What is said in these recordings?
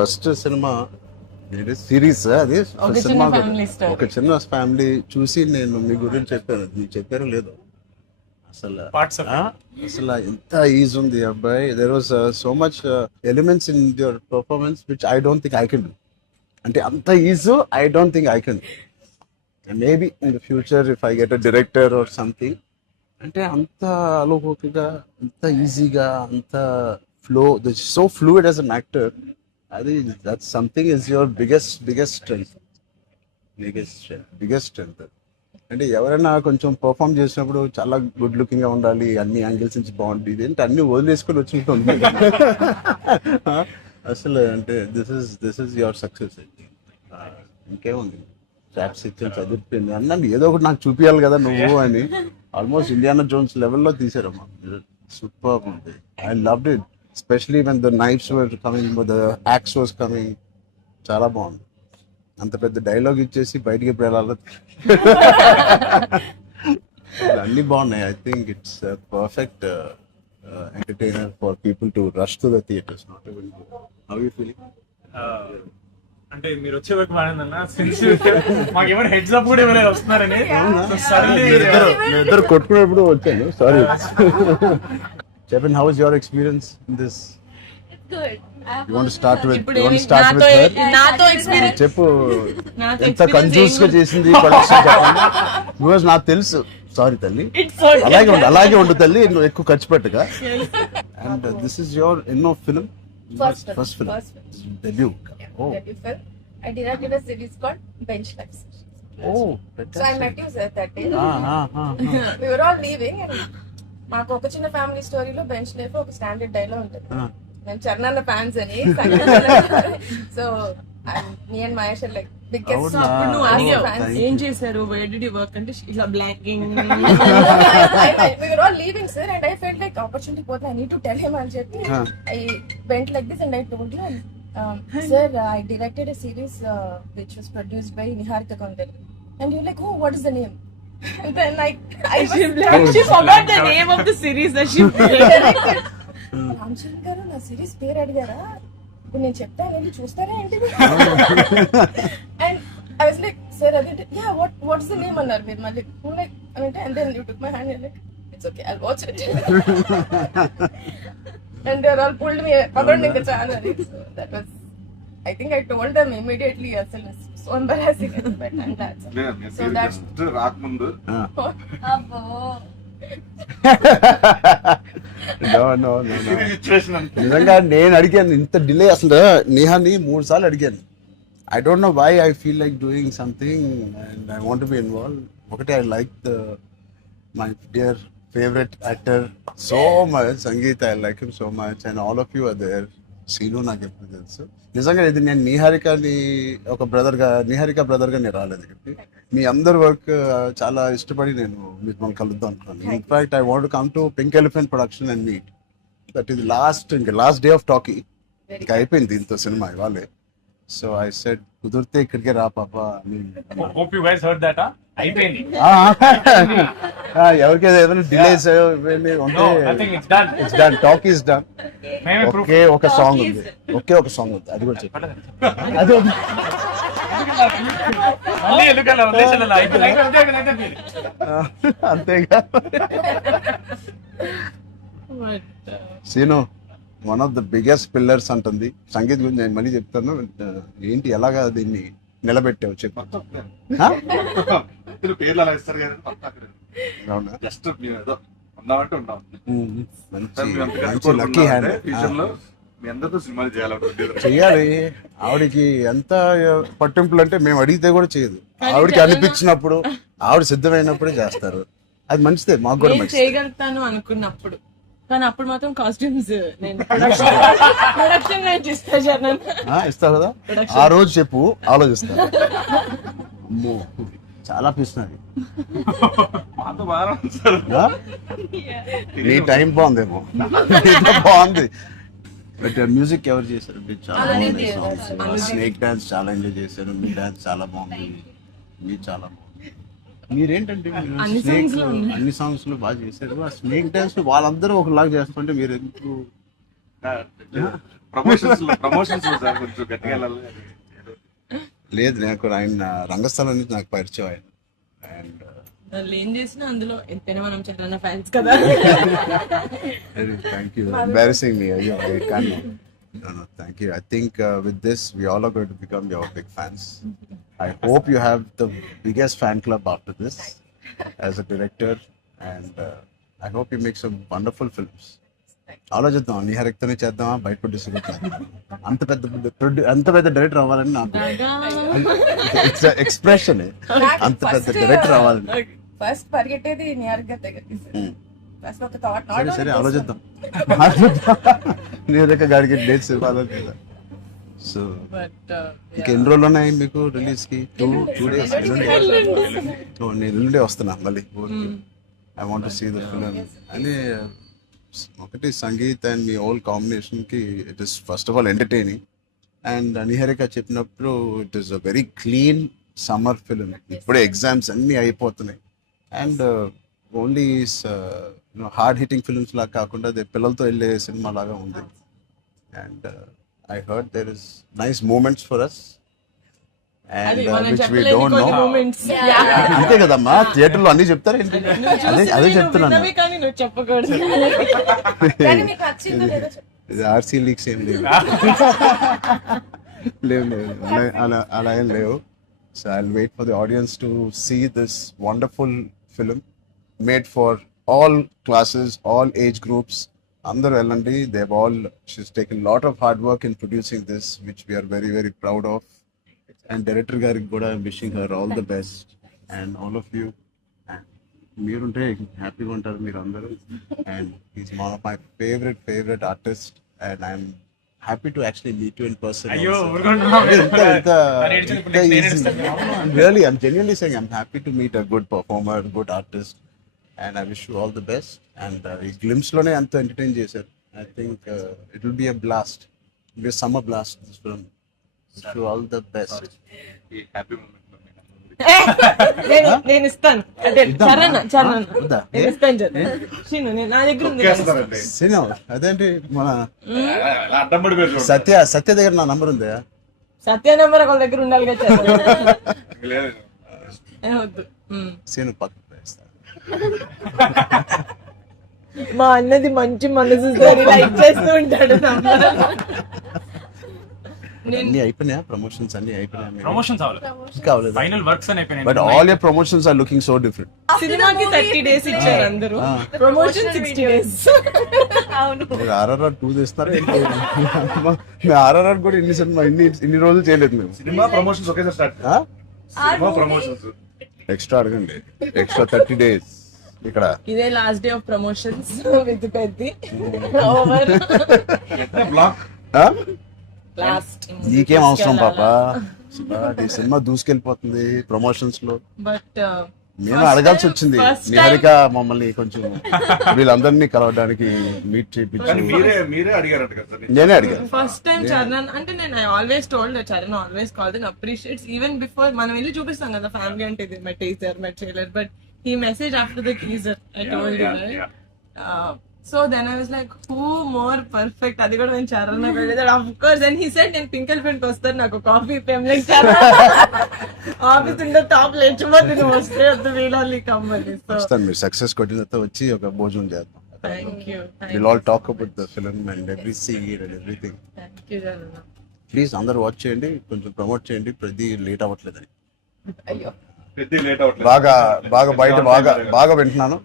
First cinema series అది cinema ఒక చిన్న ఫ్యామిలీ చూసి నేను మీ గురించి చెప్పాను, మీకు చెప్పారో లేదో అసలు అసలు ఎంత ఈజ్ ఉంది అబ్బాయి. There was so much elements in your performance which I don't think I can do. అంటే అంత ease I don't think I can. Maybe in the future if I get a director or something, అంటే అంత అలోకిగా, అంత ఈజీగా, అంత flow, so fluid as an actor. అది that something is your biggest strength. అంటే ఎవరైనా కొంచెం పర్ఫామ్ చేసినప్పుడు చాలా గుడ్ లుకింగ్ గా ఉండాలి, అన్ని యాంగిల్స్ నుంచి బాగుంటుంది, అంటే అన్ని వదిలేసుకొని వచ్చినట్టు ఉంది. అసలు అంటే దిస్ ఇస్ యువర్ సక్సెస్. ఇంకేముంది, ట్రాప్స్ ఇచ్చాను, చదివిపోయింది అన్నాను, ఏదో ఒకటి నాకు చూపించాలి కదా నువ్వు అని. ఆల్మోస్ట్ ఇండియానా జోన్స్ లెవెల్లో తీసారమ్మా. సూపర్ ఉంది. I loved it, especially when the knives were coming, the axe was coming. చాలా బాగుంది. అంత పెద్ద డైలాగ్ ఇచ్చేసి బయటికి ఎప్పుడు వెళ్ళాలి. అన్ని బాగున్నాయి. I think it's perfect entertainer for people to rush to the theatres. How you feeling? అంటే మీరు వచ్చే వరకు బాగుందన్న, మాకేమైనా హెడ్స్ అప్ కూడా ఎవరైనా వస్తున్నారని ఇద్దరు కొట్టుకున్నప్పుడు వచ్చాను. సారీ. చెప్పండి, how is your experience in this? You want to start with her? చెప్పు, ఎంత కన్ఫ్యూజ్ గా చేసింది ప్రొడక్షన్ చెప్పండి. బికాజ్ నాకు తెలుసు. సారీ తల్లి, అలాగే ఉండు తల్లి, నువ్వు ఎక్కువ ఖర్చు పెట్టగా. అండ్ దిస్ ఇస్ యువర్ ఎన్నో film? First film, debut. Debut film. I directed a series called Bench Life. Oh, so I met you sir that day. We were all leaving and మాకు ఒక చిన్న ఫ్యామిలీ స్టోరీలో bench life ఒక standard dialogue ఉంటుంది. మేము చరణాల fans అని. So me and Mahesh like biggest. ఏం చేశారు, where did you work అంటే ఇట్లా blocking. We were all leaving sir and I felt like opportunity పోతుంది, I need to tell him అని చెప్పి I went like this and I told you, sir, I directed a series which was produced by Niharika Kondal. And you're like, oh, what is the name? And then she forgot the name of the series that she directed. Ramachandra గారు నా series పేరు అడిగారా, ఇప్పుడు నేను చెప్తాను వెళ్ళి చూస్తారా ఏంటి? And I was like, sir అదే యా వాట్స్ ద నేమ్ అన్నారు మీరు మళ్ళీ. Like and then you took my hand, like it's okay I'll watch it. And they all pulled me పదండి ఇంకా చాలా అని. That was, I think I told them immediately అసలు so embarrassing. But and that's so that's రాకముందు అబ్బో No. నిజంగా నేను అడిగాను ఇంత డిలే. అసలు నేహాని 3 సార్లు అడిగాను. I don't know why I feel like doing something and I want be involve. ఒకటి, I like my dear favorite actor so much, Sangeet, I like him so much, and all of you are there. Seenu నాకు ఎప్పుడు తెలుసు. నిజంగా ఇది నేను నిహారికని ఒక Niharika brother గా నేను రాలేదు ఇక్కడికి. మీ అందరి వర్క్ చాలా ఇష్టపడి నేను మిమ్మల్ని కలుద్దాం అనుకున్నాను. In fact I want come to pink elephant production and meet. That is last day of talkie. ఇంకా అయిపోయింది దీంతో సినిమా ఇవాళే. సో ఐ సెడ్ కుదిరితే ఇక్కడికే రా పాప. hope you guys heard that. అయిపోయింది. ఎవరికైనా ఏదైనా delays No, I think it's done. It's done. Talk is done. మేమే proof. ఒకే ఒక సాంగ్ ఉంది. అది కూడా చెప్పండి. అది మళ్ళీ ఎందుకలా ఉద్దేశాలు అయిపోయింది. అంతేగా. సీను one of the biggest pillars అంటుంది. సంగీత్ గురించి నేను మళ్ళీ చెప్తాను. ఏంటి ఎలాగా దీన్ని నిలబెట్టావు చెప్పు. పేర్లు అలా ఇస్తారు కదా, జస్ట్ ఏదో ఉన్నామంటే ఉన్నాం. మంచి లక్కీ హ్యాండ్. ఫ్యూచర్ లో మీ అందరితో సినిమాలు చెయ్యాలి. ఆవిడకి ఎంత పట్టింపులు అంటే మేము అడిగితే కూడా చేయదు. ఆవిడకి అనిపించినప్పుడు, ఆవిడ సిద్ధమైనప్పుడే చేస్తారు. అది మంచిదే, మాకు కూడా మంచిది. చేయగలుగుతాను అనుకున్నప్పుడు, కానీ అప్పుడు మాత్రం కాస్ట్యూమ్స్ నేను ప్రొడక్షన్ ఇస్తావు కదా. ఆ రోజు చెప్పు, ఆలోచిస్తా. అమ్మో చాలా పిస్తున్నది. నీ టైం బాగుందేమో, బాగుంది. బట్ మ్యూజిక్ ఎవరు చేశారు? చాలా బాగుంది. స్నేక్ డాన్స్ చాలా ఎంజాయ్ చేశారు. మీ డాన్స్ చాలా బాగుంది. మీరు చాలా బాగుంది. మీరేంటంటే స్నేక్ అన్ని సాంగ్స్ లో బాగా చేశారు. ఆ స్నేక్ డాన్స్ వాళ్ళందరూ ఒకలాగా చేస్తుంటే మీరు ఎందుకు ప్రమోషన్స్ సార్ కొంచెం గట్టిగా వెళ్ళాలి. లేదు, నాకు ఆయన రంగస్థలం నుంచి నాకు పరిచయం ఆయన. అండ్ వాళ్ళు ఏం చేసినా అందులో ఎంతైనా మనం చరణ్ ఫ్యాన్స్ కదా. థ్యాంక్ యూ, ఎంబారసింగ్ మీ. అయ్యో, I can't. No, thank you. I think with this we all are going to become your big fans. I hope you have the biggest fan club after this as a director, and I hope you make some wonderful films. ఆలోచిద్దాం, నిహారికతోనే చేద్దామా, బయట producer అంత పెద్ద director అవ్వాలని నాకు expression. అంత పెద్ద director అవ్వాలని ఫస్ట్ పరిగెట్టేది నియర్ గా దగ్గరికి ఫస్ట్ ఒక థాట్. సరే ఆలోచిద్దాం. నీ దగ్గర గాడికి డేట్స్ ఇవ్వాలని కదా. సో బట్ ఇంకెన్ని రోజులు ఉన్నాయి మీకు రిలీజ్ కి? Two days. నేను ఎల్లుండే వస్తున్నా మళ్ళీ. I want to see the film. అని ఒకటి సంగీత్ అండ్ మీ ఓల్ కాంబినేషన్ కి it is first of all entertaining. And Niharika చెప్పినప్పుడు it is a very clean summer film. ఇప్పుడే ఎగ్జామ్స్ అన్నీ అయిపోతున్నాయి. And only hard hitting films లాగా కాకుండా అది పిల్లలతో వెళ్ళే సినిమా లాగా ఉంది. And I heard there is nice moments for us అది అండ్ మనం విచ్ వి చెప్పలేని డోంట్ కొన్ని నో. మూమెంట్స్. అంతే కదమ్మా, థియేటర్ లో అన్ని చెప్తారు ఏంటి? అదే చెప్తున్నాను. కానీ నువ్వు చెప్పకూడదు. కానీ మీకు నచ్చిందో లేదో చెప్పండి. ఇది ఆర్సీ లీక్స్ ఏం లేవు. లేవు అలా ఏం లేవు. So I will wait for the audience to see this wonderful film made for all classes, all age groups. అందరూ వెళ్ళండి. They all she's taken lot of hard work in producing this, which we're very very proud of. And director గారికి కూడా wishing her all the best and all of you. మీరుంటే హ్యాపీగా ఉంటారు మీరు అందరూ. And is one of my favourite artist and I'm happy to actually meet you in person. అయ్యో Really, I'm genuinely saying I'm happy to meet a good performer, good artist, and I wish you all the best. And ఈ glimpse లోనే అంత entertain చేశారు. I think it will be a blast. It will be a summer blast, this film. Wish you all the best. ఈ happy moment నేను ఇస్తాను. అంటే ఇద్దామా? చరణ్ వద్దా? నేను ఇస్తాను శ్రీను, నా దగ్గర ఉంది. సినిమా అదేంటి, మన అడ్డం పడిపోయారు. సత్య దగ్గర నా నంబర్ ఉందా? సత్య నెంబర్ ఒకళ్ళ దగ్గర ఉండాలి కదా. లేదు వద్దు. సీను పక్కన వేస్తా. మా అన్నది మంచి మనసు లైక్ చేస్తూ ఉంటాడు. అన్ని అయిపోయినాయా? ప్రమోషన్స్ అన్ని అయిపోయినాయా? ప్రమోషన్స్ కావలేదు. ఫైనల్ వర్క్స్ అని అయిపోయినాయి. But all your promotions are looking so different. సినిమాకి 30 days ఇచ్చారు అందరూ, ప్రమోషన్ 60 days. అవును. మీరు RRR 2 చేస్తారా? RRR కూడా ఇన్ని రోజులు చేయలేదు మేము. సినిమా ప్రమోషన్స్ ఒకేసారి స్టార్ట్. సినిమా ప్రమోషన్స్ ఎక్స్ట్రా అడగండి, ఎక్స్ట్రా 30 days ఇక్కడ. ఇదే last day of promotions with Peddi ఓవర్ బ్లాక్. లాస్ట్. నీకేం అవసరం పాపా, ఈ సినిమా దూసుకెళ్ళిపోతుంది ప్రమోషన్స్ లో. బట్ నేను అడగాల్సి వచ్చింది. నిహారిక మమ్మల్ని కొంచెం వీళ్ళందరినీ కలవడానికి మీట్ కానీ చేయించి మీరే అడిగారట కదా సార్. నేనే అడిగాను. ఫస్ట్ టైం చరణ్ అంటే నేను I always told Charan always called and appreciates even before మనం వెళ్ళి చూపిస్తాం కదా ఫ్యామిలీ అంటే ఇది my teaser my trailer, but he messaged after the teaser. I told you, right? So then I was like, who more perfect? అది కూడా నేను చరణ్ వెళ్ళేది. Of course, and he said నేను పింకల్ పెయింట్ వస్తాను, నాకు coffee fame like Charan office ఉండే top లేచిపోతే నువ్వు వస్తే వద్దు వీళ్ళని కమ్మని. సో వస్తాను, మీరు సక్సెస్ కొట్టిన తర్వాత వచ్చి ఒక భోజనం చేద్దాం. Thank you. We'll all talk about the film and every scene and everything. Thank you Charan. Please అందరూ వాచ్ చేయండి, కొంచెం ప్రమోట్ చేయండి. ప్రతి లేట్ అవ్వట్లేదని అయ్యో పెద్ద లేట్ అవ్వట్లేదు. బాగా బయట బాగా వింటున్నాను.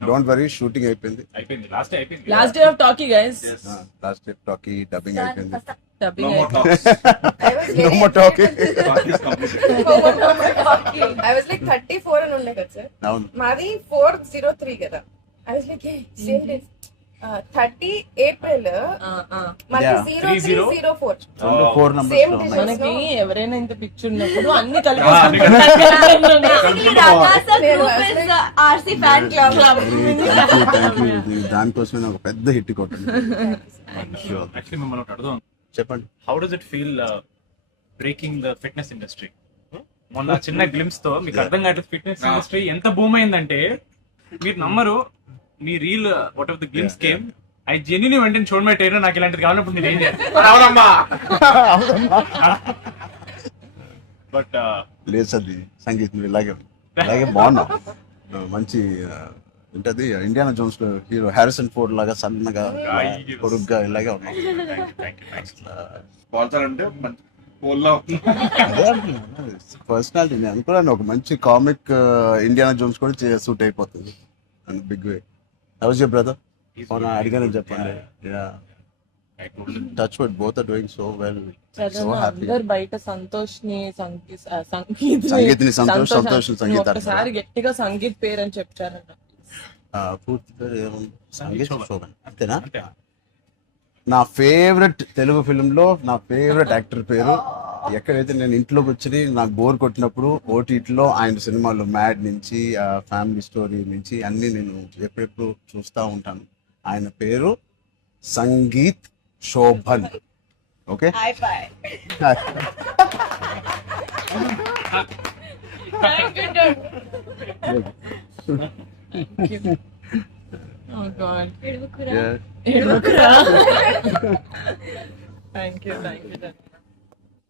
డోంట్ వరీ, షూటింగ్ అయిపోయింది. లాస్ట్ డే అయిపోయింది. Last day of talkie guys. Last talkie dubbing అయిపోయింది. డబ్బింగ్ No more అయిపోయింది. talks. I was No more talking. Talk is completed. I was like 34 అని ఉండే కదా సార్. అవును. మాది 403 కదా. I was like, hey, same days. 30 April మనకి Yeah. 0304. 4 numbers Same లో digits. ఉన్నాయి. మనకి ఎవరైనా ఇంత పిక్చర్ ఉన్నప్పుడు అన్ని కలిపి RC fan club. Thank you. దానికోసమే నాకు పెద్ద హిట్ కొట్టండి. యాక్చువల్లీ మిమ్మల్ని ఒకటి అడుగుదాం. చెప్పండి. How does it feel breaking the fitness industry? మొన్న చిన్న గ్లిమ్స్ తో మీకు అర్థం కావట్లేదు ఫిట్నెస్ ఇండస్ట్రీ ఎంత బూమ్ అయిందంటే మీరు నమ్మరు. మీ reel what of the glimpse came I genuinely వెంటనే చూడమే ట్రైనర్ నాకు ఇలాంటిది కావాలన్నప్పుడు నేను ఏం చేయాలి అవునమ్మా. బట్ లేదు సది సంగీత్ నువ్వు ఇలాగే బాగున్నావు. మంచి ఏంటది ఇండియానా జోన్స్ లో హీరో హ్యారిసన్ ఫోర్డ్ లాగా సన్నగా పొడుగ్గా ఇలాగే ఉన్నావు. స్పాన్సర్ అంటే మంచి పోల్లో అదే పర్సనాలిటీ నేను అనుకున్నాను ఒక మంచి కామిక్ ఇండియానా జోన్స్ కూడా సూట్ అయిపోతుంది big way. How's your brother? అడిగాను చెప్పండి. Touch wood both are doing so well. So happy. అందరు బయట సంతోష్ ని సంగీత్ని సంతోష్ సంగీత ఒకసారి గట్టిగా సంగీత్ పేరు అని చెప్పారంట. పూర్తి పేరు ఏముంది? సంగీత్ శోభన్ అంతేనా? నా ఫేవరెట్ తెలుగు ఫిల్మ్ లో నా ఫేవరెట్ యాక్టర్ పేరు. ఎక్కడైతే నేను ఇంట్లోకి వచ్చి నాకు బోర్ కొట్టినప్పుడు ఓటీటీలో ఆయన సినిమాలు మ్యాడ్ నుంచి ఫ్యామిలీ స్టోరీ నుంచి అన్ని నేను ఎప్పుడెప్పుడు చూస్తూ ఉంటాను. ఆయన పేరు Sangeeth Shobhan. Okay Oh God. Yeah. Thank you.